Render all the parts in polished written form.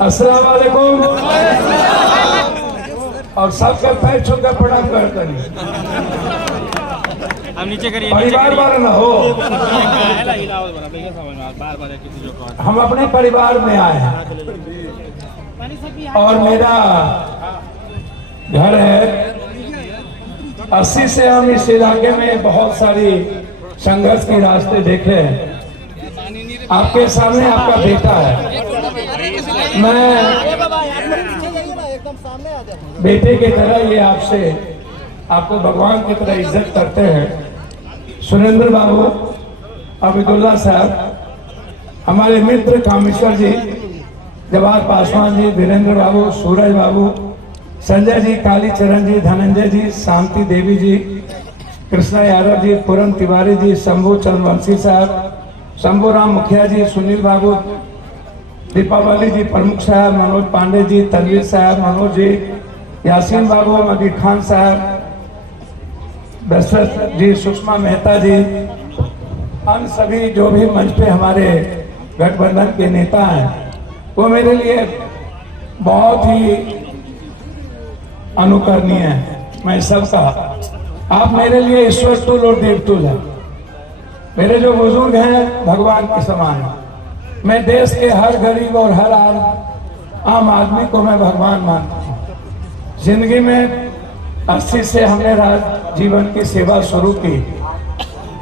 अस्सलाम वालेकुम। और सबका पैर छूकर प्रणाम करते हैं। हम नीचे करिए, परिवार वाला ना हो, हम अपने परिवार में आए हैं और मेरा घर है 80 से हम इस इलाके में बहुत सारी संघर्ष के रास्ते देखे हैं। आपके सामने आपका बेटा है। मैं बेटे की तरह ये आपसे आपको भगवान की तरह इज्जत करते हैं। सुरेंद्र बाबू, अब्दुल्ला साहब, हमारे मित्र कामेश्वर जी, जवाहर पासवान जी, वीरेंद्र बाबू, सूरज बाबू, संजय जी, कालीचरण जी, धनंजय जी, शांति देवी जी, कृष्णा यादव जी, पूरन तिवारी जी, शंभू चंद्रवंशी साहब, शंभू राम मुखिया जी, सुनील बाबू, दीपावली जी, प्रमुख साहब, मनोज पांडे जी, तनवीर साहब, मनोज जी, यासीन बाबू, मदी खान साहब, दशरथ जी, सुषमा मेहता जी, अन्य सभी जो भी मंच पे हमारे गठबंधन के नेता हैं, वो मेरे लिए बहुत ही अनुकरणीय है। मैं सबका, आप मेरे लिए ईश्वर तुल्य और देवतुल्य है। मेरे जो बुजुर्ग हैं भगवान के समान है। मैं देश के हर गरीब और हर आम आदमी को मैं भगवान मानता हूँ। जिंदगी में 80 से हमने जीवन की सेवा शुरू की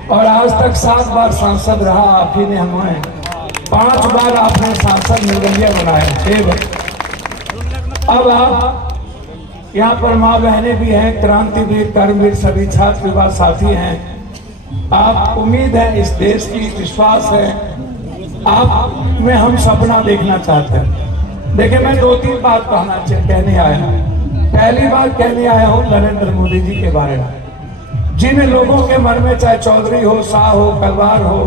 और आज तक 7 बार सांसद रहा। आप ही ने हमें 5 बार आपने सांसद निर्दलीय बनाया, 6 बार। अब आप यहाँ पर माँ बहनें भी हैं, क्रांतिवीर, कर्मवीर, सभी छात्र विभाग साथी हैं। आप उम्मीद है, इस देश की विश्वास है, आप में हम सपना देखना चाहते हैं। देखिए, मैं 2-3 बात कहने आया हूँ। पहली बार कहने आया हूँ नरेंद्र मोदी जी के बारे में। जिन लोगों के मन में, चाहे चौधरी हो, शाह हो, कलवार हो,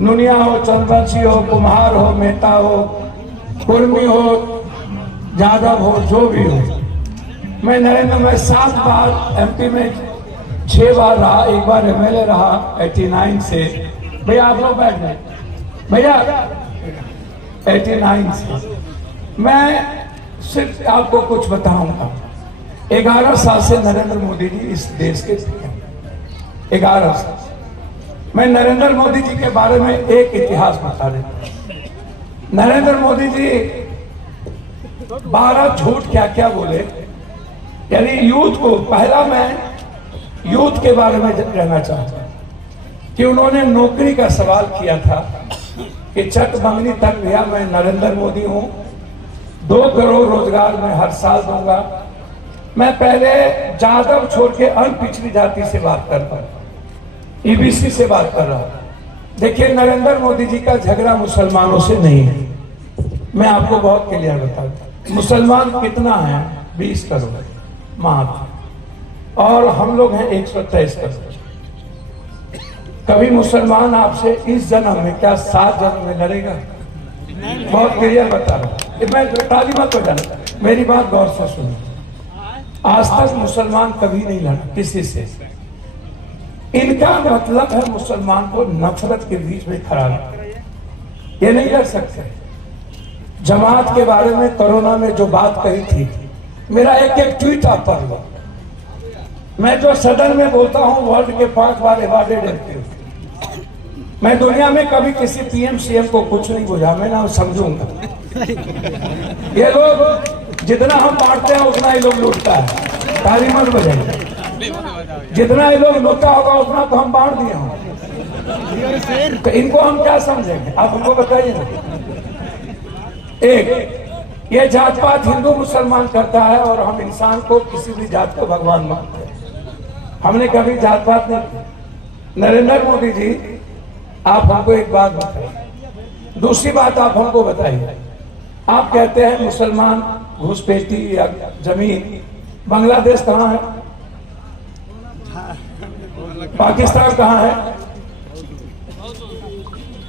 नुनिया हो, चंद्रवंशी हो, कुम्हार हो, मेहता हो, कुर्मी हो, यादव हो, जो भी हो, मैं नरेंद्र में 7 बार एमपी में 6 बार रहा, 1 बार एमएलए रहा 89 से। भैया आप लोग बैठ गए भैया, 89 से। मैं सिर्फ आपको कुछ बताऊंगा। 11 साल से नरेंद्र मोदी जी इस देश के थे। 11 साल। मैं नरेंद्र मोदी जी के बारे में एक इतिहास बता देता हूं। नरेंद्र मोदी जी 12 झूठ क्या क्या बोले, यानी यूथ को। पहला मैं यूथ के बारे में कहना चाहता हूं कि उन्होंने नौकरी का सवाल किया था कि चक मंगनी तक भैया मैं नरेंद्र मोदी हूं, 2 करोड़ रोजगार मैं हर साल दूंगा। मैं पहले जादव छोड़ के अन्य पिछड़ी जाति से बात कर रहा हूं, ईबीसी से बात कर रहा हूं। देखिए, नरेंद्र मोदी जी का झगड़ा मुसलमानों से नहीं है। मैं आपको बहुत क्लियर बता दूं, मुसलमान कितना है? 20 करोड़ मात्र, और हम लोग हैं 123 करोड़। कभी मुसलमान आपसे इस जन्म में क्या 7 जन्म में लड़ेगा? बहुत क्लियर बता रहा हूं। मैं ताली मत हो जाना, मेरी बात गौर से सुनो। आज तक मुसलमान कभी नहीं लड़ा किसी से। इनका मतलब है मुसलमान को नफरत के बीच में खड़ा रखना। ये नहीं लड़ सकते। जमात के बारे में कोरोना में जो बात कही थी, मेरा एक ट्वीट आप पढ़ लो। मैं जो सदन में बोलता हूं, वर्ल्ड के 5 बार अवार्डेड एमपी हूं। मैं दुनिया में कभी किसी पीएम सीएम को कुछ नहीं बुझा, मैं ना समझूंगा। ये लोग जितना हम बांटते हैं उतना ही लोग लूटता है। ताली मत बजाइए। जितना ही लोग लूटता होगा उतना तो हम बांट दिए होंगे, तो इनको हम क्या समझेंगे? आप हमको बताइए ना। एक ये जात पात हिंदू मुसलमान करता है और हम इंसान को, किसी भी जात को भगवान मानते हैं। हमने कभी जात पात नहीं। नरेंद्र मोदी जी, आप हमको एक बात बताइए। दूसरी बात आप हमको बताइए, आप कहते हैं मुसलमान घुसपैठी या जमीन। बांग्लादेश कहाँ है? पाकिस्तान कहाँ है?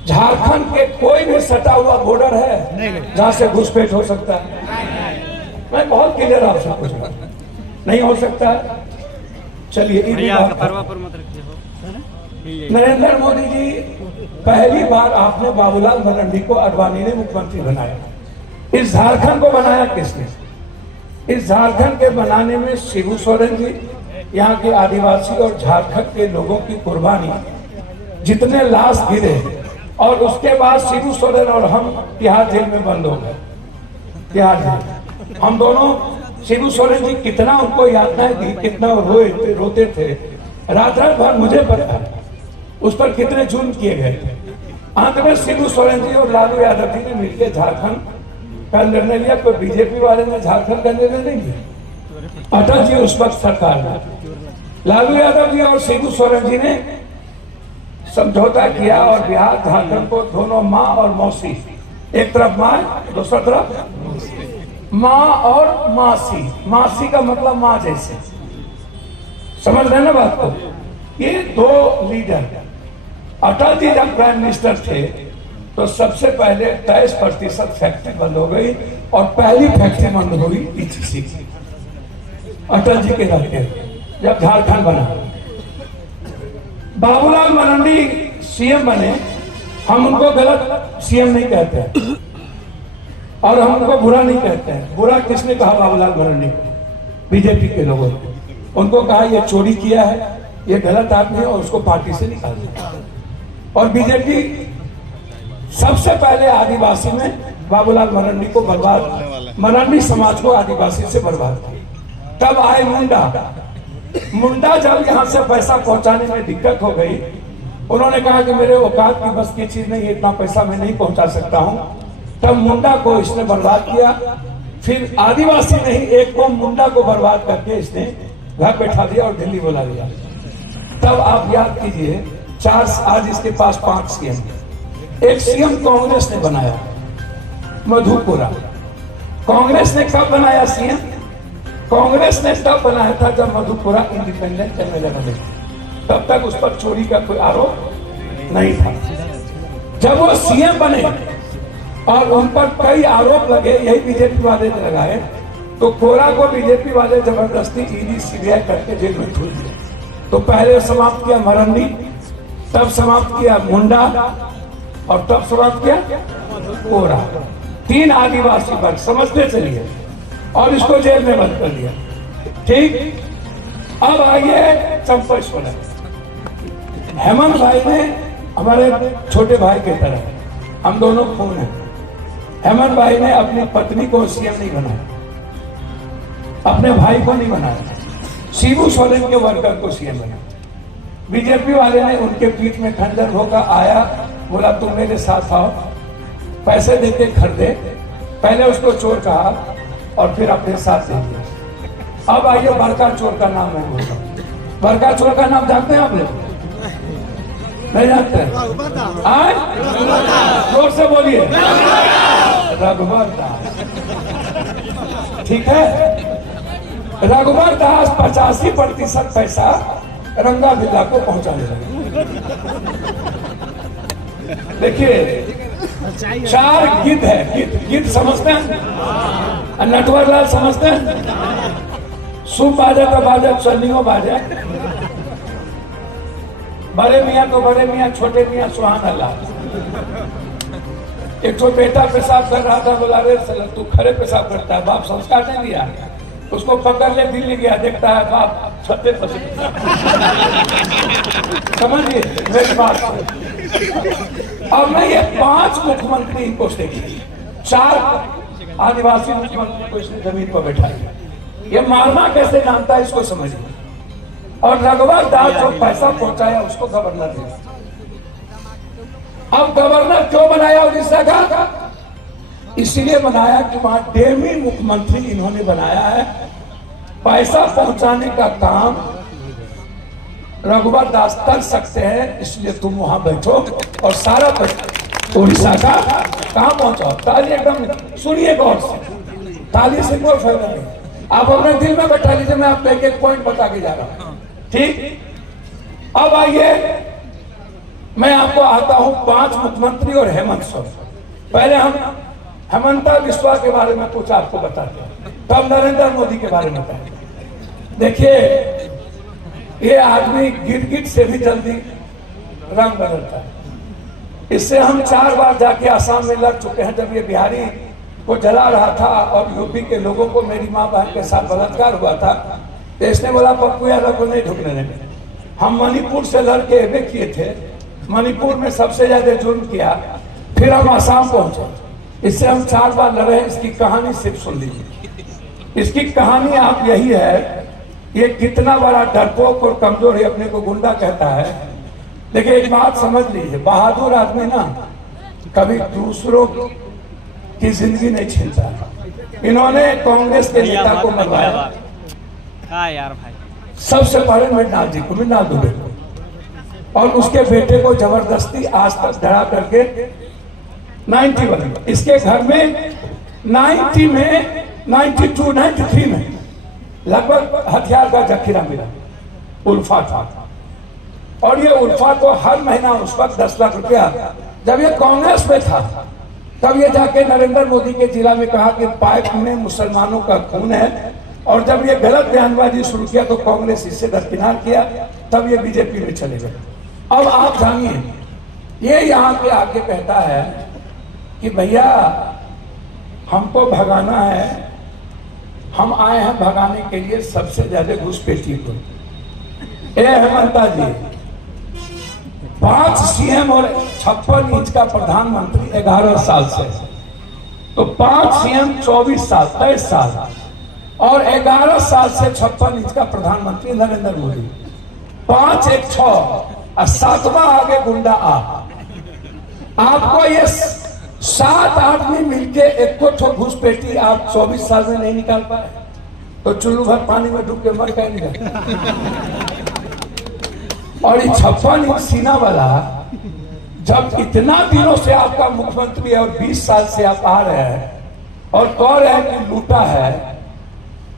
झारखंड के कोई भी सटा हुआ बॉर्डर है जहां से घुसपैठ हो सकता है? मैं बहुत क्लियर आपसे पूछ रहा हूं, नहीं हो सकता है। चलिए, नरेंद्र मोदी जी, पहली बार आपने बाबूलाल मरांडी को अडवाणी ने मुख्यमंत्री बनाया। इस झारखंड को बनाया किसने? इस झारखंड के बनाने में शिबू सोरेन जी, यहाँ के आदिवासी और झारखंड के लोगों की कुर्बानी, जितने लाश गिरे, और उसके बाद शिबू सोरेन और हम तिहाड़ जेल में बंद हो गए। तिहाड़ जेल हम दोनों, शिबू सोरेन जी कितना उनको यातनाएं दी, कितना रोते थे, रात रात भर मुझे पता है उस पर कितने जुल्म किए गए थे। अंत में शिबू सोरेन जी और लालू यादव जी ने मिलकर झारखंड का निर्णय लिया। कोई बीजेपी वाले ने झारखंड का निर्णय नहीं लिया, अटल जी उस वक्त सरकार में, लालू यादव जी और शिबू सोरेन जी ने समझौता किया और बिहार झारखंड को दोनों माँ और मौसी, एक तरफ माँ दूसरा तरफ माँ और मासी, मासी का मतलब माँ जैसे, समझ रहे ना बात को। ये दो लीडर, अटल जी जब प्राइम मिनिस्टर थे तो सबसे पहले 23% फैक्ट्री बंद हो गई और पहली फैक्ट्री बंद हुई पीसीसी की, अटल जी के रहते जब झारखंड बना। बाबूलाल मरांडी सीएम बने, हम उनको गलत सीएम नहीं कहते हैं और हम उनको बुरा नहीं कहते हैं। बुरा किसने कहा बाबूलाल मरांडी को? बीजेपी के लोगों ने उनको कहा ये चोरी किया है, ये गलत आदमी है, और उसको पार्टी से निकाल दिया। और बीजेपी सबसे पहले आदिवासी में बाबूलाल मरांडी को बर्बाद, मरांडी समाज को आदिवासी से बर्बाद किया। तब आए मुंडा जब यहाँ से पैसा पहुंचाने में दिक्कत हो गई, उन्होंने कहा कि मेरे औकात की बस की चीज नहीं, इतना पैसा मैं नहीं पहुंचा सकता हूं। तब मुंडा को इसने बर्बाद किया। फिर आदिवासी नहीं, एक को मुंडा को बर्बाद करके इसने घर बैठा दिया और दिल्ली बुला लिया। तब आप याद कीजिए, आज इसके पास 5 सीएम। एक सीएम कांग्रेस ने बनाया, मधुपुरा। कांग्रेस ने कब बनाया सीएम? कांग्रेस ने तब बनाया था जब मधुपुरा इंडिपेंडेंट एमएलए बने, तब तक उस पर चोरी का कोई आरोप नहीं था। जब वो सीएम बने और उन पर कई आरोप लगे, यही बीजेपी वाले ने लगाए, तो कोरा को बीजेपी वाले जबरदस्ती ईडी सीबीआई करके जेल में छोड़ दिया। तो पहले समाप्त किया मरांडी, तब समाप्त किया मुंडा, और तब समाप्त किया कोरा। 3 आदिवासी वर्ग, समझते चलिए, और इसको जेल में बंद कर दिया। ठीक, अब आइए चंपा सोरेन। हेमंत भाई ने हमारे छोटे भाई की तरह, हम दोनों खून हैं। हेमंत भाई ने अपनी पत्नी को सीएम नहीं बनाया, अपने भाई को नहीं बनाया, शिबू सोरेन के वर्कर को सीएम बनाया। बीजेपी वाले ने उनके पीठ में खंजर होकर आया, बोला तुम मेरे साथ आओ, पैसे देके खरीदे, पहले उसको चोर कहा और फिर अपने साथ दे दिया। अब आइए बड़का चोर का नाम मैं बोलता हूँ। बड़का चोर का नाम जानते हैं आप लोग? नहीं जानते? आए जोर से बोलिए, रघुवर दास। ठीक है, रघुवर दास 85% पैसा रंगा बिल्ला को पहुंचाने लगे। देखिए, 4 गिद्ध है, गिद्ध समझते हैं? नटवर लाल समझते हैं? सुप बाजे तो बाजे, चलनियों बाजे। बड़े मियाँ तो बड़े मियाँ, छोटे मियाँ सुहान अल्लाह। एक तो बेटा पेशाब कर रहा था, बोला रे तू खड़े पेशाब करता है, बाप संस्कार नहीं दिया। उसको पकड़ ले, दिल्ली गया, देखता है बाप छते पर। समझिए मेरी बात। अब मैं ये 5 मुख्यमंत्री इनको से 4 आदिवासी मुख्यमंत्री को इसने जमीन पर बैठाया। ये मारना कैसे जानता है, इसको समझिए। और रघुवर दास जो पैसा पहुंचाया उसको गवर्नर दिया। अब गवर्नर क्यों बनाया उड़ीसा का? इसलिए बनाया कि वहां डेमी मुख्यमंत्री इन्होंने बनाया है। पैसा पहुंचाने का काम रघुवर दास कर सकते हैं, इसलिए तुम वहां बैठो और सारा पैसा उड़ीसा का कहां पहुंचाओ। ताली एकदम सुनिए गौर से, ताली से कोई फायदा नहीं। आप अपने दिल में बैठा लीजिए, मैं आपको एक पॉइंट बता के जा रहा हूं। ठीक, अब आइए मैं आपको आता हूं 5 मुख्यमंत्री और हेमंत सोरेन। पहले हम हेमंता बिस्वा के बारे में कुछ आपको बताते हैं, तब नरेंद्र मोदी के बारे में बताएं। देखिए, ये आदमी गिरगिट से भी जल्दी रंग बदलता है। इससे हम 4 बार जाके आसाम में लड़ चुके हैं। जब ये बिहारी वो जला रहा था और यूपी के लोगों को मेरी माँ बहन के साथ बलात्कार हुआ था, तो इसने बोला पप्पू यादव को नहीं ढुकने देंगे। हम मणिपुर से लड़के एवे किए थे, मणिपुर में सबसे ज्यादा जुर्म किया, फिर हम आसाम पहुंचे। इससे हम 4 बार लड़े। इसकी कहानी सिर्फ सुन लीजिए। इसकी कहानी आप यही है, ये कितना बड़ा डरपोक और कमजोर है, अपने को गुंडा कहता है। देखिए एक बात समझ लीजिए, बहादुर आदमी ना कभी दूसरों की जिंदगी नहीं छीनता। इन्होंने कांग्रेस के नेता को मरवाया। यार भाई सबसे पहले मृणाल जी को, मृणाल दुबे को, और उसके बेटे को जबरदस्ती आज तक डरा करके 91 इसके घर में 90 में 92 93 में लगभग हथियार का जखीरा मिला। उल्फा था, और ये उल्फा को हर महीना उस वक्त 10 लाख रुपया, जब ये कांग्रेस में था तब ये जाके नरेंद्र मोदी के जिला में कहा कि पाइप में मुसलमानों का खून है, और जब ये गलत बयानबाजी शुरू किया तो कांग्रेस इससे दरकिनार किया, तब ये बीजेपी में चले गए। अब आप जानिए, ये यहाँ पे आके कहता है कि भैया हमको भगाना है, हम आए हैं भगाने के लिए सबसे ज्यादा घुसपैठी को। हेमंता जी 5 सीएम और 56 इंच का प्रधानमंत्री 11 साल से, तो 5 सीएम 24 साल 23 साल, और 11 साल से 56 इंच का प्रधानमंत्री नरेंद्र मोदी। 5 1 6 और 7वां आगे गुंडा आपको ये 7 आदमी मिलके एक को घुसपैठी आप 24 साल में नहीं निकाल पाए, तो चुल्लू भर पानी में डूब के मर कहीं नहीं। और ये 56 इंच सीना वाला जब इतना दिनों से आपका मुख्यमंत्री है और 20 साल से आप आ रहे हैं और कह रहे हैं कि लूटा है,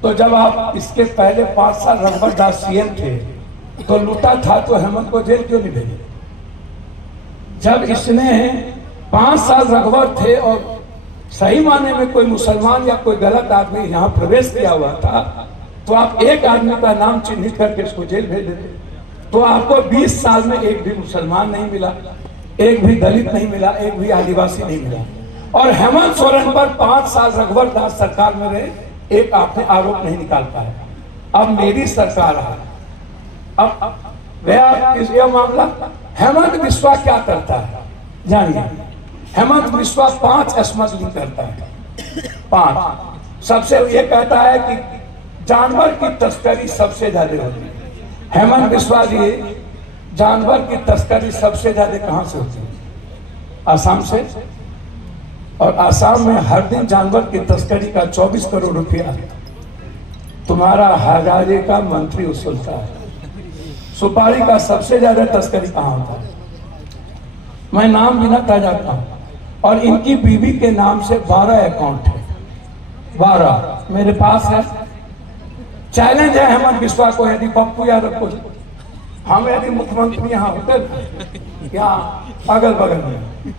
तो जब आप इसके पहले 5 साल रघुवर दास सीएम थे तो लूटा था, तो हेमंत को जेल क्यों नहीं भेजे? जब इसने 5 साल रघुवर थे और सही माने में कोई मुसलमान या कोई गलत आदमी यहाँ प्रवेश किया हुआ था, तो आप एक आदमी का नाम चिन्हित करके इसको जेल भेज देते। तो आपको 20 साल में एक भी मुसलमान नहीं मिला, एक भी दलित नहीं मिला, एक भी आदिवासी नहीं मिला। और हेमंत सोरेन पर 5 साल रघुवर दास सरकार में रहे, एक आपने आरोप नहीं निकाल पाया। अब मेरी सरकार है, अब गया यह मामला। हेमंत बिस्वा क्या करता है जानिए। हेमंत बिस्वा 5 स्मगलिंग करता है, 5। सबसे ये कहता है कि जानवर की तस्करी सबसे ज्यादा होती है। हेमंत बिस्वा जी, जानवर की तस्करी सबसे ज्यादा कहां से होती है? आसाम से। और आसाम में हर दिन जानवर की तस्करी का 24 करोड़ रुपया तुम्हारा हजारे का मंत्री उसूलता है। सुपारी का सबसे ज्यादा तस्करी कहां होता है? मैं नाम गिनता जाता हूं, और इनकी बीवी के नाम से 12 अकाउंट है, 12 मेरे पास है। चैलेंज है हेमंत बिस्वा को, यदि पप्पू यादव को, हम यदि मुख्यमंत्री यहाँ होते यहाँ अगल बगल में,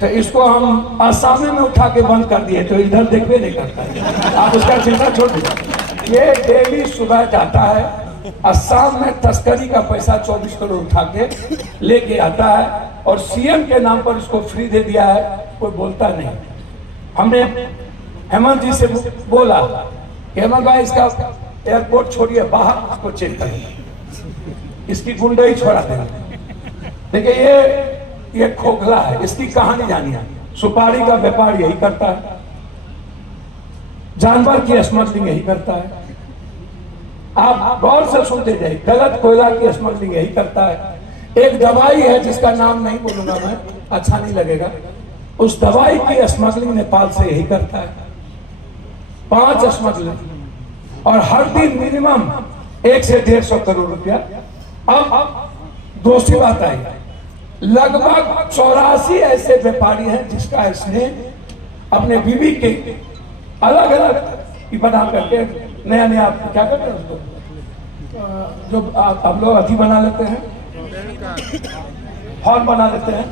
तो इसको हम आसाम में उठा के बंद कर दिए, तो इधर देखते नहीं करता है। आप उसका चिंता छोड़ दीजिए। ये डेली सुबह जाता है असम में, तस्करी का पैसा 24 करोड़ उठा के लेके आता है, और सीएम के नाम पर इसको फ्री दे दिया है, कोई बोलता नहीं। हमने हेमंत जी से बोला कि हेमंत भाई इसका एयरपोर्ट छोड़िए, बाहर इसको चेक करें, इसकी गुंडई छोड़ा देंगे। देखिए ये खोखला है, इसकी कहानी जानिए। सुपारी का व्यापार यही करता है, जानवर की स्मगलिंग यही करता है। आप गौर से सुनते जाइए, गलत कोयला की स्मगलिंग यही करता है। एक दवाई है जिसका नाम नहीं बोलूंगा मैं, अच्छा नहीं लगेगा, उस दवाई की स्मगलिंग नेपाल से यही करता है। 5 स्मगलिंग, और हर दिन मिनिमम 1 से 150 करोड़ रुपया। अब दूसरी बात आई, लगभग 84 ऐसे व्यापारी हैं जिसका इसने अपने बीवी के अलग अलग बना करके नया नया क्या करते हैं उसको, जो आप लोग अथी बना लेते हैं, हॉल बना लेते हैं,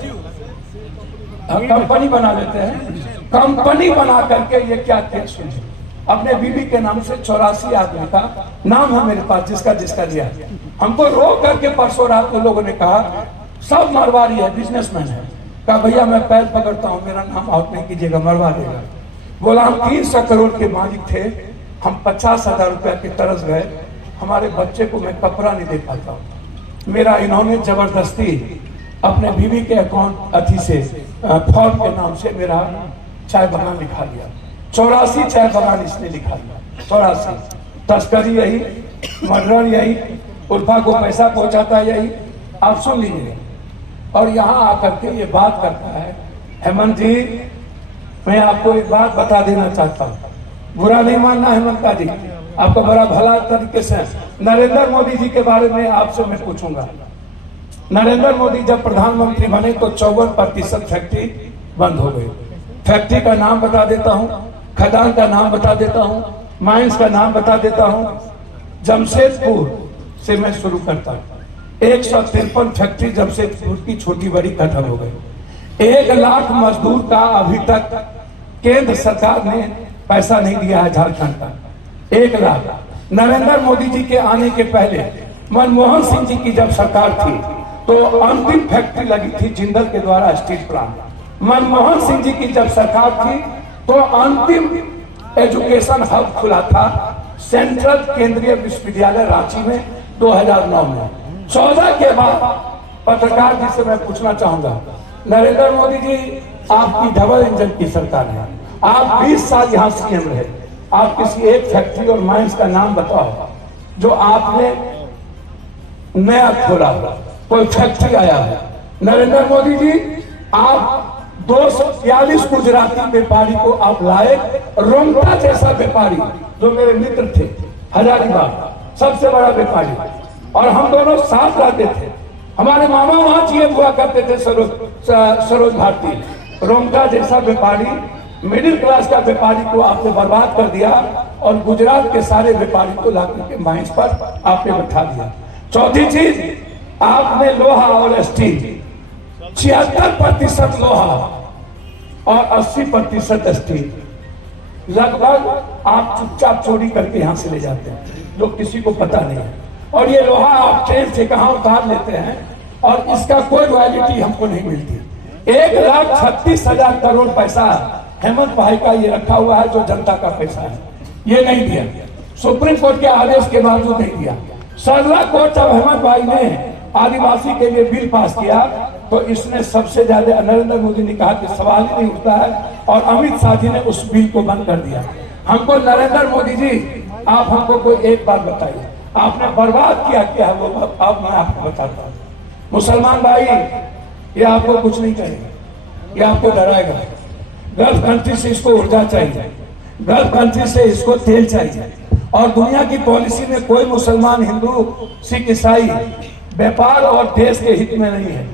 कंपनी बना लेते हैं। कंपनी बना करके ये क्या किया सुनिए, अपने बीवी के नाम से 84 आदमी का नाम है मेरे पास, जिसका जिसका दिया। हमको रोक करके परसों रात को लोगों ने कहा सब मरवारी है, बिजनेसमैन है, कहा भैया मैं पैर पकड़ता हूँ, मेरा नाम आउट नहीं कीजिएगा, मरवा देगा। बोला हम 300 करोड़ के मालिक थे, हम 50,000 रुपया के तरस गए, हमारे बच्चे को मैं कपड़ा नहीं दे पाता। मेरा इन्होंने जबरदस्ती अपने बीवी के अकाउंट अथी से फॉर्म के नाम से मेरा चाय बगान लिखा दिया। 84 चाय बगान इसने लिखा दिया। 84 तस्करी यही, मर्डर यही, उल्फा को पैसा पहुंचाता यही। आप सुन लीजिए। और यहाँ आकर के ये बात करता है। हेमंत जी, मैं आपको एक बात बता देना चाहता हूँ, बुरा नहीं मानना हेमंत का जी, आपका बड़ा भला तरीके से। नरेंद्र मोदी जी के बारे में आपसे मैं पूछूंगा। नरेंद्र मोदी जब प्रधानमंत्री बने तो 54% फैक्ट्री बंद हो गई। फैक्ट्री का नाम बता देता हूँ, खदान का नाम बता देता हूँ, माइंस का नाम बता देता हूँ। जमशेदपुर से मैं शुरू करता हूँ। 153 फैक्ट्री जमशेदपुर की छोटी बड़ी खत्म हो गई। 1 लाख मजदूर का अभी तक केंद्र सरकार ने पैसा नहीं दिया है झारखंड का। 1 लाख। नरेंद्र मोदी जी के आने के पहले मनमोहन सिंह जी की जब सरकार थी तो अंतिम फैक्ट्री लगी थी जिंदल के द्वारा, स्टील प्लांट। मनमोहन सिंह जी की जब सरकार थी तो अंतिम एजुकेशन हब खुला था सेंट्रल केंद्रीय विश्वविद्यालय रांची में 2009 में। 14 के बाद पत्रकार जी से मैं पूछना चाहूंगा, नरेंद्र मोदी जी आपकी डबल इंजन की सरकार है, आप 20 साल यहाँ सीएम रहे, आप किसी एक फैक्ट्री और माइंस का नाम बताओ जो आपने नया खोला, कोई फैक्ट्री आया है। नरेंद्र मोदी जी, आप 242 गुजराती व्यापारी को आप लाए, रोंगटा जैसा व्यापारी जो मेरे मित्र थे, हजारीबाग सबसे बड़ा व्यापारी, और हम दोनों साथ रहते थे। हमारे मामा वहां जीएम हुआ करते थे, सरोज भारती। रोंगटा जैसा व्यापारी, मिडिल क्लास का व्यापारी को आपने बर्बाद कर दिया और गुजरात के सारे व्यापारी को लाकर के माइंस पर आपने बैठा दिया। चौथी चीज, आपने लोहा और स्टील 76% लोहा और 80% स्टील लगभग आप चुपचाप चोरी करके यहां से ले जाते हैं, जो किसी को पता नहीं है। और ये लोहा आप ट्रेन से कहां उतार लेते हैं और इसका कोई रॉयल्टी हमको नहीं मिलती। 1,36,000 करोड़ पैसा हेमंत भाई का ये रखा हुआ है, जो जनता का पैसा है, ये नहीं दिया। सुप्रीम कोर्ट के आदेश के बावजूद नहीं दिया। सरला कोर्ट जब हेमंत भाई ने आदिवासी के लिए बिल पास किया तो इसने सबसे ज्यादा, नरेंद्र मोदी ने कहा कि सवाल ही नहीं उठता है, और अमित शाह जी ने उस बिल को बंद कर दिया। हमको नरेंद्र मोदी जी, आप हमको कोई एक बात बताइए, आपने बर्बाद किया क्या है, वो अब मैं आपको बताता हूँ। मुसलमान भाई, ये आपको कुछ नहीं करेगा, ये आपको डराएगा। गल्फ कंट्री से इसको ऊर्जा चाहिए, गल्फ कंट्री से इसको तेल चाहिए, और दुनिया की पॉलिसी में कोई मुसलमान, हिंदू, सिख, ईसाई व्यापार और देश के हित में नहीं है।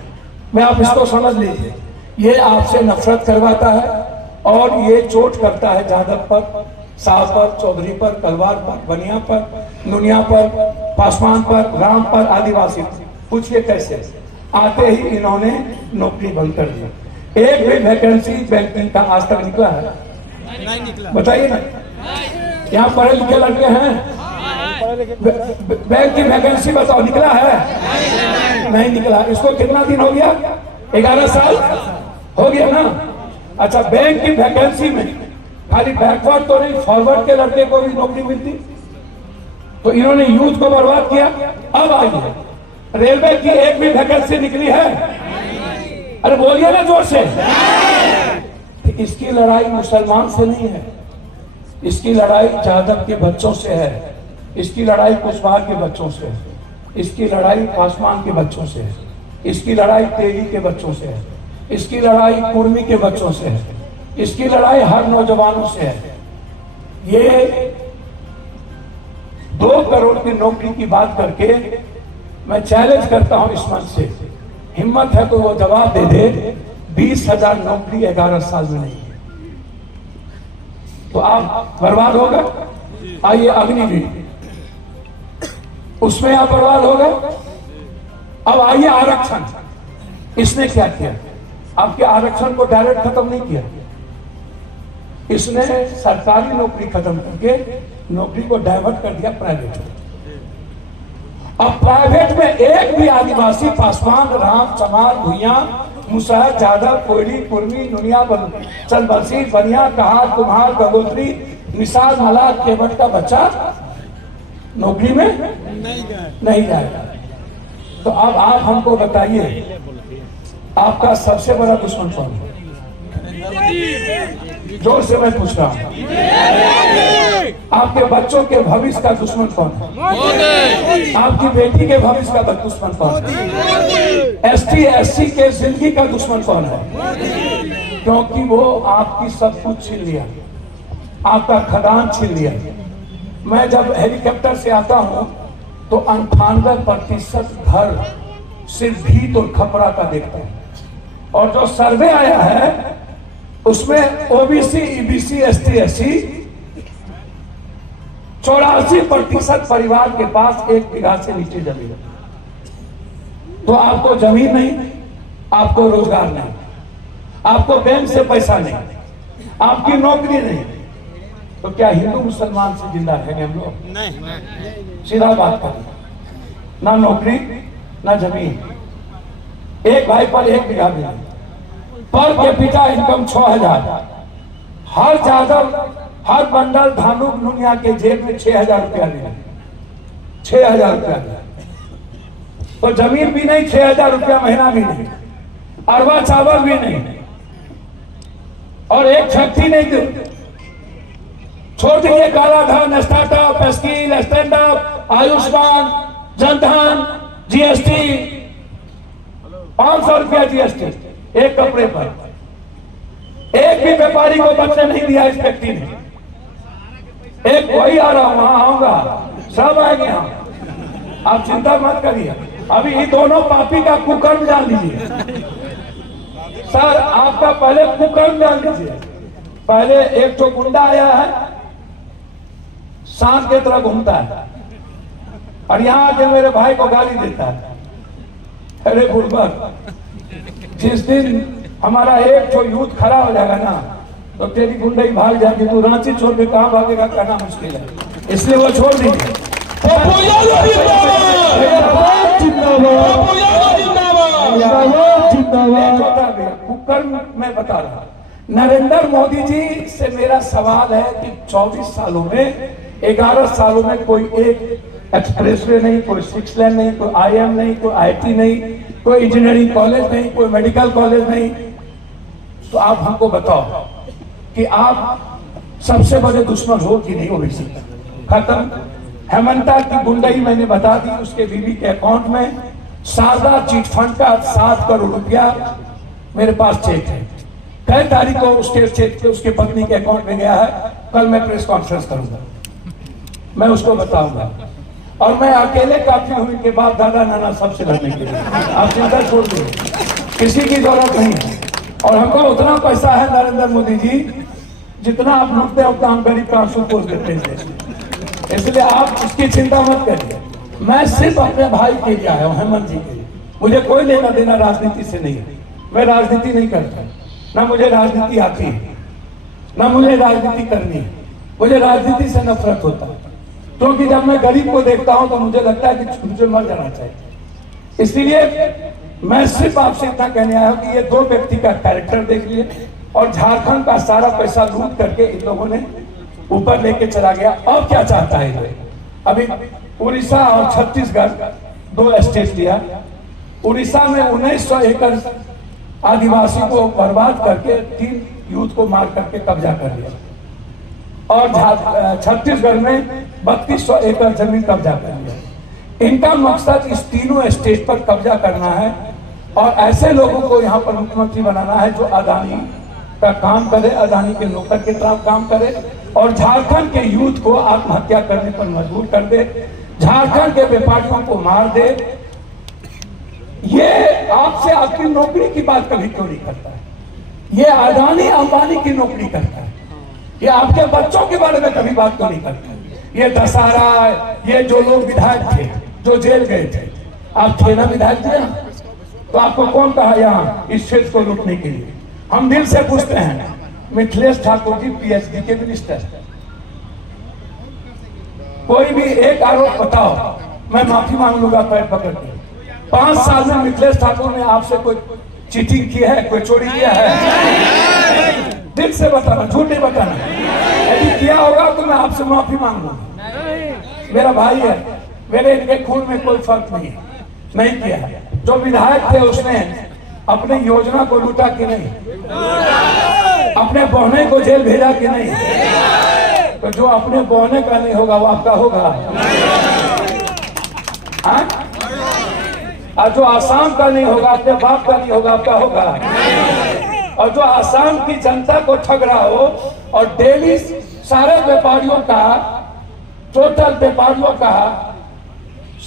मैं आप इसको समझ लीजिए। ये आपसे नफरत करवाता है और ये चोट करता है जादव पर, शाह पर, चौधरी पर, कलवार पर, बनिया पर, नुनिया पर, पासवान पर, राम पर, आदिवासी पर। पूछिए कैसे? आते ही इन्होंने नौकरी बंद कर दी। एक भी वैकेंसी बैंकिंग का आज तक निकला है? नहीं निकला। बताइए ना, यहाँ पढ़े लिखे लड़के हैं, बैंक की वैकेंसी बताओ, निकला है? नहीं निकला। इसको कितना दिन हो गया? 11 साल हो गया ना। अच्छा, बैंक की वैकेंसी में खाली बैकवर्ड तो नहीं, फॉरवर्ड के लड़के को भी नौकरी मिलती, तो इन्होंने यूथ को बर्बाद किया। अब आइए, रेलवे की एक भी वैकेंसी निकली है? अरे बोलिए ना जोर से। इसकी लड़ाई मुसलमान से नहीं है, इसकी लड़ाई जादव के बच्चों से है, इसकी लड़ाई कुशवाहा के बच्चों से है, इसकी लड़ाई पासवान के बच्चों से है, इसकी लड़ाई तेली के बच्चों से है, इसकी लड़ाई कुर्मी के बच्चों से है, इसकी लड़ाई हर नौजवानों से है। ये 2 करोड़ की नौकरी की बात करके मैं चैलेंज करता हूं इस मंच से, हिम्मत है तो वो जवाब दे दे 20,000 नौकरी 11 साल में नहीं है, तो आप बर्बाद होगा। आइए अग्निवीर, उसमें आप बर्बाद होगा। अब आइए आरक्षण, इसने क्या किया? आपके आरक्षण को डायरेक्ट खत्म नहीं किया, इसने सरकारी नौकरी खत्म करके नौकरी को डाइवर्ट कर दिया प्राइवेट में। अब प्राइवेट में एक भी आदिवासी, पासवान, राम, चमार, भुइयां मुसहर, जादव, कोयली, कुर्मी, नुनिया, चंदबंसी, बनिया, कहार, कुम्हार, गंगोत्री, निषाद, मलाह, केवट का बच्चा नौकरी में नहीं जाएगा। तो अब आप हमको बताइए, आपका सबसे बड़ा दुश्मन कौन है? जोर से मैं पूछ रहा हूँ, आपके बच्चों के भविष्य का दुश्मन कौन है? आपकी बेटी के भविष्य का दुश्मन कौन है? एसटी एससी के जिंदगी का दुश्मन कौन है? क्योंकि वो आपकी सब कुछ छीन लिया, आपका खदान छीन लिया। मैं जब हेलीकॉप्टर से आता हूँ तो 98% घर सिर्फ भीत और खपरा का देखता है, और जो सर्वे आया है उसमें ओबीसी, ईबीसी, एसटी एससी 84% परिवार के पास 1 बीघा से नीचे जमीन है। तो आपको जमीन नहीं, आपको रोजगार नहीं, आपको बैंक से पैसा नहीं, आपकी नौकरी नहीं, तो क्या हिंदू मुसलमान से जिंदा रहेंगे हम लोग? नहीं। सीधा बात करें, ना नौकरी ना जमीन, एक भाई पर 1 बीघा भी नहीं, पर कैपिटा इनकम 6000, हर जादव, हर बंडल धानु नुनिया के जेब में 6000 रुपया मिला, 6000 रुपया मिला। तो जमीन भी नहीं, 6000 रुपया महीना भी नहीं, अरबा चावल भी नहीं, और एक छठी नहीं दे। छोड़ दीजिए काला धन, startup, skill, stand up, Ayushman, Jan Dhan, GST, 500 रुपया जीएसटी एक कपड़े पर। एक भी व्यापारी को बचने नहीं दिया इस व्यक्ति ने। एक वही आ रहा हूं, वहां आऊंगा, सब आएंगे यहाँ, आप चिंता मत करिए। अभी ये दोनों पापी का कुकर्म जान लीजिए सर, आपका पहले कुकर्म जान लीजिए। पहले एक तो गुंडा आया है, सांप की तरह घूमता है, और यहाँ आके मेरे भाई को गाली देता है। अरे बुर्बक, जिस दिन हमारा एक जो यूथ खड़ा हो जाएगा ना, तो तेरी गुंडई भाग जाएगी, तू रांची छोड़ के कहां भागेगा कहना मुश्किल है, इसलिए वो छोड़ दीजिए। कुकर्म मैं बता रहा, नरेंद्र मोदी जी से मेरा सवाल है कि 24 सालों में, 11 सालों में कोई एक एक्सप्रेसवे नहीं, कोई 6 लेन नहीं, कोई IIM नहीं, कोई IIT नहीं, कोई इंजीनियरिंग कॉलेज नहीं, कोई मेडिकल कॉलेज नहीं। तो आप हमको बताओ कि आप सबसे बड़े दुश्मन हो कि नहीं हो? भी खत्म। हेमंता की गुंडई मैंने बता दी, उसके बीवी के अकाउंट में शारदा चिट फंड का 7 करोड़ रुपया मेरे पास चेक है। कई तारीख को उसके चेक उसके पत्नी के अकाउंट में गया है। कल मैं प्रेस कॉन्फ्रेंस करूंगा, मैं उसको बताऊंगा, और मैं अकेले काफी हूं इनके बाप दादा नाना सबसे लड़ने के लिए। आप चिंता छोड़ दीजिए, किसी की जरूरत नहीं है। और हमको उतना पैसा है नरेंद्र मोदी जी, जितना आप लूटते हैं उतना हम गरीब का आंसू पोष देते हैं। इसलिए आप उसकी चिंता मत करिए। मैं सिर्फ अपने भाई के लिए आया हूँ, हेमंत जी के लिए। मुझे कोई लेना देना राजनीति से नहीं है, मैं राजनीति नहीं करता, ना मुझे राजनीति आती है, ना मुझे राजनीति करनी है। मुझे राजनीति से नफरत होता है, क्योंकि जब मैं गरीब को देखता हूं तो मुझे लगता है कि मुझे मर जाना चाहिए। इसलिए मैं सिर्फ आपसे इतना कहने आया हूं कि ये 2 व्यक्ति का कैरेक्टर देख लिए, और झारखंड का सारा पैसा लूट करके इन लोगों ने ऊपर लेके चला गया। अब क्या चाहता है ये? अभी उड़ीसा और छत्तीसगढ़ 2 स्टेट लिया। उड़ीसा में 1900 एकड़ आदिवासी को बर्बाद करके 3 यूथ को मार करके कब्जा कर लिया, और छत्तीसगढ़ में 3200 एकड़ जमीन कब्जा कर लिया। इनका मकसद इस तीनों स्टेट पर कब्जा करना है, और ऐसे लोगों को यहाँ पर मुख्यमंत्री बनाना है जो अदानी का काम करे, अदानी के नौकर के तरह काम करे, और झारखंड के यूथ को आत्महत्या करने पर मजबूर कर दे, झारखंड के व्यापारियों को मार दे। ये आपसे आपकी नौकरी की बात कभी क्यों नहीं करता है? ये अदानी अंबानी की नौकरी करता है। ये आपके बच्चों के बारे में कभी बात क्यों नहीं करता? ये दशहरा, ये जो लोग विधायक थे जो जेल गए थे, आप थे ना विधायक थे, तो आपको कौन कहा यहाँ इस क्षेत्र को लूटने के लिए? हम दिल से पूछते हैं, मिथिलेश ठाकुर जी PhD के मिनिस्टर, कोई भी एक आरोप बताओ, मैं माफी मांग लूंगा पैर पकड़ के। 5 साल में मिथिलेश ठाकुर ने आपसे कोई चीटिंग की है, कोई चोरी किया है? दिल से बताना, झूठ नहीं बताना। यदि किया होगा तो मैं आपसे माफी मांगूंगा। मेरा भाई है, मेरे इनके खून में कोई फर्क नहीं है, नहीं किया है। जो विधायक थे उसने अपने योजना को लूटा कि नहीं? अपने बहने को जेल भेजा कि नहीं? तो जो अपने बहने का नहीं होगा वो आपका होगा। हाँ? और जो आसाम का नहीं होगा, अपने बाप का नहीं होगा, आपका होगा। और जो आसाम की जनता को ठग रहा हो और डेली सारे व्यापारियों का, टोटल व्यापारियों का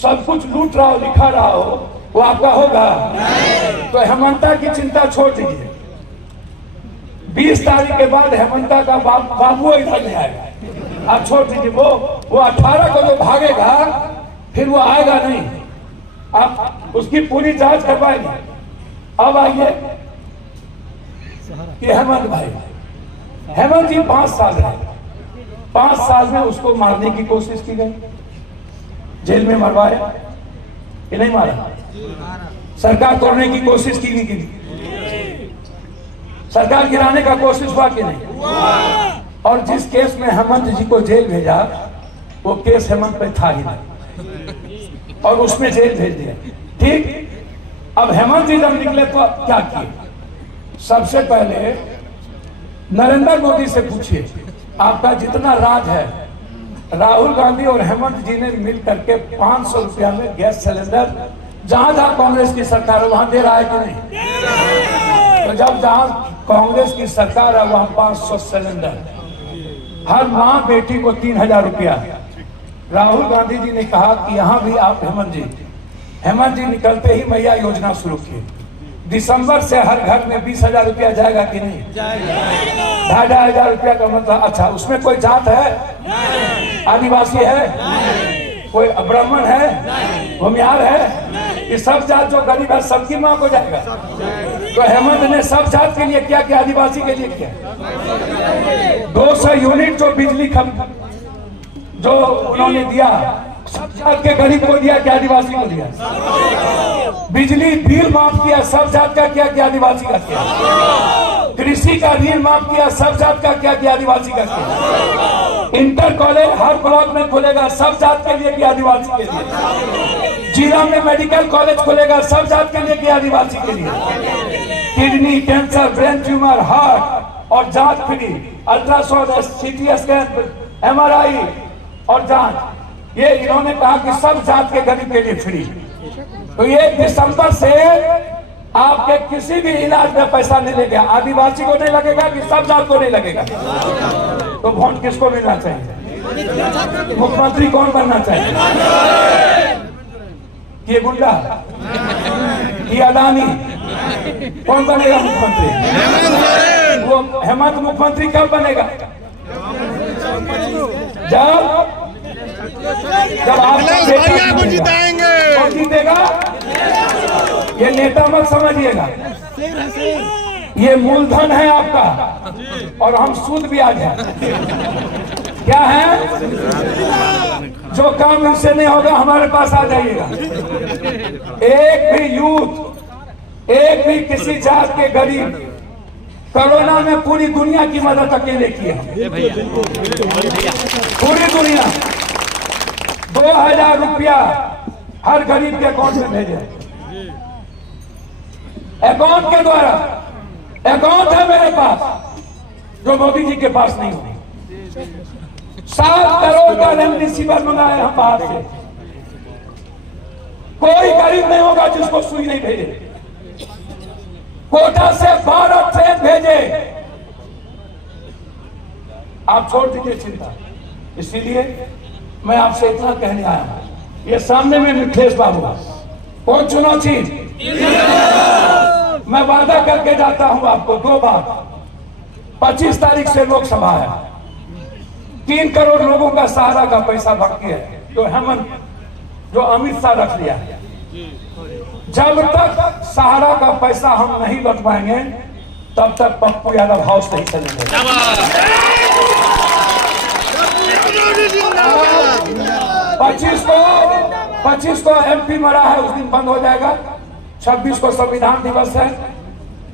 सब कुछ लूट रहा हो, लिखा रहा हो, वो आपका होगा। तो हेमंता की चिंता छोड़ दीजिए। 20 तारीख के बाद हेमंता का बाबू इधर नहीं आएगा, आप छोड़ दीजिए। वो 18 को जो भागेगा फिर वो आएगा नहीं, आप उसकी पूरी जांच करवाएंगे। अब आइए कि हेमंत भाई, हेमंत जी 5 साल है, 5 साल में उसको मारने की कोशिश की गई, जेल में मरवाया कि नहीं मारा? सरकार तोड़ने की कोशिश की नहीं? सरकार गिराने का कोशिश हुआ कि नहीं? और जिस केस में हेमंत जी को जेल भेजा वो केस हेमंत पे था ही नहीं और उसमें जेल भेज दिया। ठीक, अब हेमंत जी जब निकले तो क्या किए? सबसे पहले नरेंद्र मोदी से पूछिए, आपका जितना राज है, राहुल गांधी और हेमंत जी ने मिल करके 500 रुपया में गैस सिलेंडर जहां जहां कांग्रेस की सरकार है वहां दे रहा है कि नहीं? तो जब जहां कांग्रेस की सरकार है वहां 500 सिलेंडर, हर माँ बेटी को 3000 रुपया। राहुल गांधी जी ने कहा कि यहाँ भी आप हेमंत जी निकलते ही मैया योजना शुरू की। दिसंबर से हर घर में 20,000 रुपया जाएगा कि नहीं? 2,500 रुपया का मतलब। अच्छा, उसमें कोई जात है? आदिवासी है? कोई ब्राह्मण है? भूमिहार है? ये सब जात जो गरीब है सबकी माँ को जाएगा। तो हेमंत ने सब जात के लिए क्या किया, आदिवासी के लिए किया? 200 यूनिट जो बिजली जो उन्होंने दिया, सब जात के गरीब को दिया कि आदिवासी को दिया? बिजली बिल माफ किया, सब जात का किया कि आदिवासी का किया? कृषि का ऋण माफ किया, सब जात का किया कि आदिवासी का किया? इंटर कॉलेज हर ब्लॉक में खुलेगा, सब जात के लिए कि आदिवासी के लिए? जीरा में मेडिकल कॉलेज खुलेगा, सब जात के लिए कि आदिवासी के लिए? Kidney, cancer, brain tumour, heart और जांच free, ultrasound, CT scan, MRI और जांच, ये इन्होंने कहा कि सब जात के गरीब के लिए फ्री। तो ये दिसंबर से आपके किसी भी इलाज में पैसा नहीं लगेगा। आदिवासी को नहीं लगेगा कि सब जात को नहीं लगेगा? तो वोट किसको मिलना चाहिए? मुख्यमंत्री कौन बनना चाहिए? ये गुंडा, ये अदानी, कौन बनेगा मुख्यमंत्री? वो हेमंत मुख्यमंत्री कब बनेगा? जब आप को जिताएंगे। कौन जीतेगा? ये नेता मत समझिएगा, ये मूलधन है आपका और हम सूद ब्याज है। क्या है? जो काम इनसे नहीं होगा हमारे पास आ जाइएगा। एक भी यूथ, एक भी किसी जात के गरीब, कोरोना में पूरी दुनिया की मदद अकेले की है। पूरी दुनिया 2000 रुपया हर गरीब के अकाउंट में भेजे, अकाउंट के द्वारा। अकाउंट है मेरे पास जो मोदी जी के पास नहीं है। 7 करोड़ का रेमडेसिविर मंगाया हम बाहर से। कोई गरीब नहीं होगा जिसको सुई नहीं भेजे। कोटा से 12 ट्रेन भेजे। आप छोड़ दीजिए चिंता। इसीलिए मैं आपसे इतना कहने आया हूं, ये सामने में मिथिलेश बाबू, कौन चुनाव चीज? मैं वादा करके जाता हूं आपको 2 बार। 25 तारीख से लोकसभा है, 3 करोड़ लोगों का सहारा का पैसा बाकी है तो हेमंत जो अमित शाह रख लिया। जब तक सहारा का पैसा हम नहीं लौटवाएंगे तब तक पप्पू यादव हाउस नहीं चलेंगे। 25 को MP मरा है, उस दिन बंद हो जाएगा। 26 को संविधान दिवस है,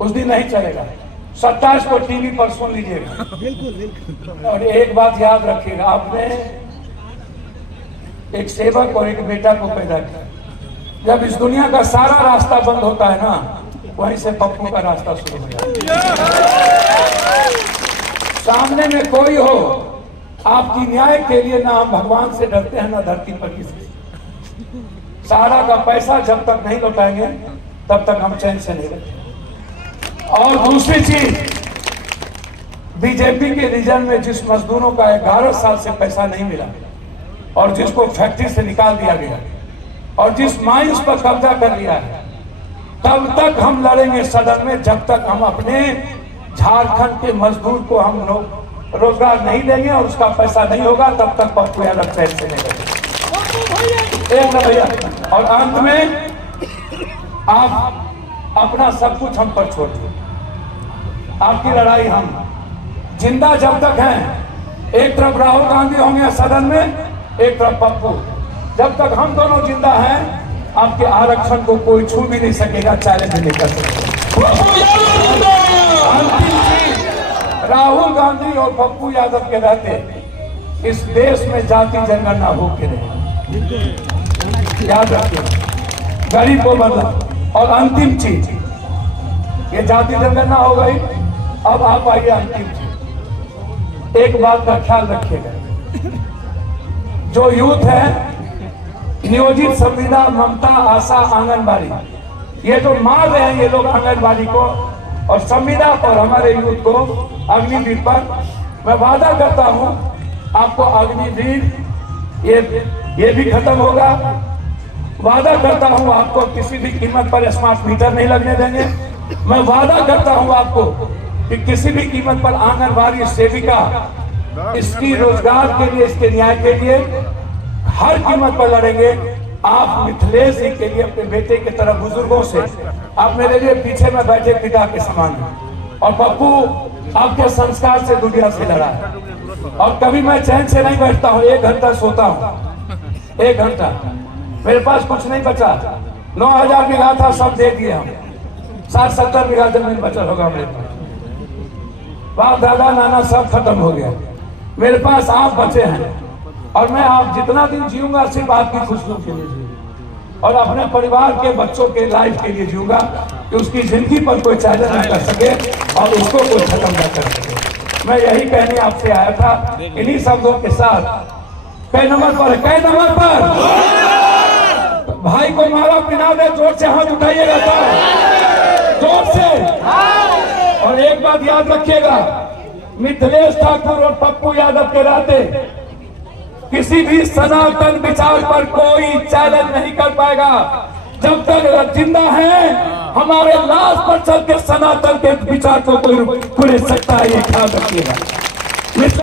उस दिन नहीं चलेगा। 27 को टीवी पर सुन लीजिएगा। बिल्कुल। और एक बात याद रखिएगा, आपने एक सेवक और एक बेटा को पैदा किया। जब इस दुनिया का सारा रास्ता बंद होता है ना, वहीं से पप्पू का रास्ता शुरू हो जाता है। सामने में कोई हो, आपकी न्याय के लिए ना हम भगवान से डरते हैं ना धरती पर किसी से। सारा का पैसा जब तक नहीं लौटाएंगे तब तक हम चैन से नहीं रहते। और दूसरी चीज, बीजेपी के रीजन में जिस मजदूरों का 11 साल से पैसा नहीं मिला और जिसको फैक्ट्री से निकाल दिया गया और जिस माइंस पर कब्जा कर लिया है, तब तक हम लड़ेंगे सदन में जब तक हम अपने झारखंड के मजदूर को हम लोग रोजगार नहीं देंगे और उसका पैसा नहीं होगा, तब तक पप्पू यादव चैन से नहीं रहेंगे। एक ना भैया। और अंत में आप अपना सब कुछ हम पर छोड़ दो। आपकी लड़ाई हम जिंदा जब तक हैं, एक तरफ राहुल गांधी होंगे सदन में, एक तरफ पप्पू। जब तक हम दोनों जिंदा हैं, आपके आरक्षण को कोई छू भी नहीं सकेगा, चैलेंज नहीं कर सकेगा। राहुल गांधी और पप्पू यादव के रहते इस देश में जाति जनगणना होके रहे, याद रखिए, गरीब को बदला। और अंतिम चीज, ये जाति जनगणना हो गई, अब आप आइए अंतिम चीज। एक बात का ख्याल रखिएगा, जो यूथ है नियोजित संविदा, ममता, आशा, आंगनबाड़ी, ये जो मार रहे हैं ये लोग आंगनबाड़ी को और संविदा पर, हमारे यूथ को अग्निवीर पर, मैं वादा करता हूं आपको अग्निवीर ये भी खत्म होगा। वादा करता हूं आपको किसी भी कीमत पर स्मार्ट मीटर नहीं लगने देंगे। मैं वादा करता हूं आपको कि किसी भी कीमत पर आंगनबाड़ी सेविका, इसकी रोजगार के लिए, इसके न्याय के लिए हर कीमत पर लड़ेंगे। आप मिथिलेश जी के लिए, अपने बेटे की तरह बुजुर्गों से, आप मेरे लिए पीछे में बैठे पिता के समान हैं। और पप्पू आपके संस्कार से दुनिया से लड़ा है। और कभी मैं चैन से नहीं बैठता हूँ, 1 घंटा सोता हूँ, 1 घंटा। मेरे पास कुछ नहीं बचा, 9000 बीघा था, सब दे दिए हम। 60-70 बीघा जमीन बचल होगा मेरे पास। बाप दादा नाना सब खत्म हो गया, मेरे पास आप बचे हैं। और मैं आप जितना दिन जीऊंगा सिर्फ आपकी खुशियों के लिए जीऊंगा और अपने परिवार के बच्चों के लाइफ के लिए जीऊंगा कि उसकी जिंदगी पर कोई चैलेंज न कर सके और उसको कोई खत्म न कर सके। मैं यही कहने आपसे आया था, इन्हीं शब्दों के साथ। कई नंबर पर, कई नंबर पर भाई को मारा पिना दे, जोर से हाथ उठाइएगा साहब, जोर से। और एक बात याद रखिएगा, मिथिलेश ठाकुर और पप्पू यादव के रहते किसी भी सनातन विचार पर कोई चैलेंज नहीं कर पाएगा। जब तक जिंदा है, हमारे लाश पर चल के सनातन के विचार को कोई कुरेद सकता है, ये ख्याल रखिएगा।